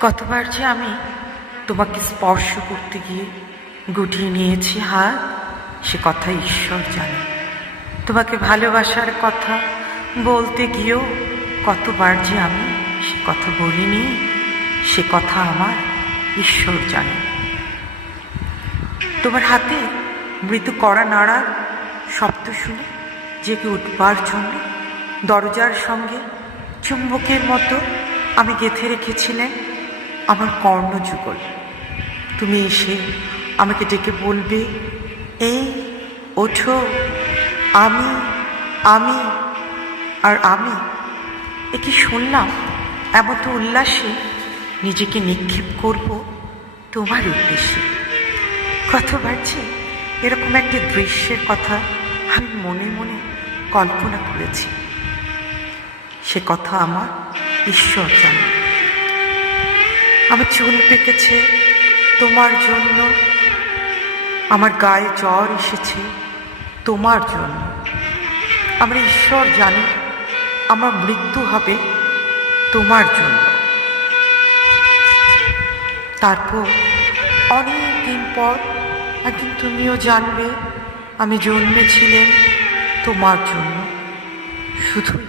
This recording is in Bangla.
কতবার যে আমি তোমাকে স্পর্শ করতে গিয়ে গুটিয়ে নিয়েছি হাত, সে কথা ঈশ্বর জানে। তোমাকে ভালোবাসার কথা বলতে গিয়েও কতবার যে আমি সে কথা বলিনি, সে কথা আমার ঈশ্বর জানে। তোমার হাতে মৃদু কড়া নাড়ার শব্দ শুনে জেগে উঠবার জন্য দরজার সঙ্গে চুম্বকের মতো আমি গেঁথে রেখেছিলেন আমার কর্ণযুগল। তুমি এসে আমাকে ডেকে বলবে, এই ওঠো, আমি আমি আর আমি। এ কি শুনলাম, এমন তো উল্লাসে নিজেকে নিক্ষেপ করব তোমার উদ্দেশ্যে। কতবার যে এরকম একটি দৃশ্যের কথা আমি মনে মনে কল্পনা করেছি, সে কথা আমার ঈশ্বর জানে। আমার চুল পেকেছে তোমার জন্য, আমার গায়ে জ্বর এসেছে তোমার জন্য। আমার ঈশ্বর জানে আমার মৃত্যু হবে তোমার জন্য। তারপর অনেক দিন পর একদিন তুমিও জানবে আমি জন্মেছিলেন তোমার জন্য, শুধুই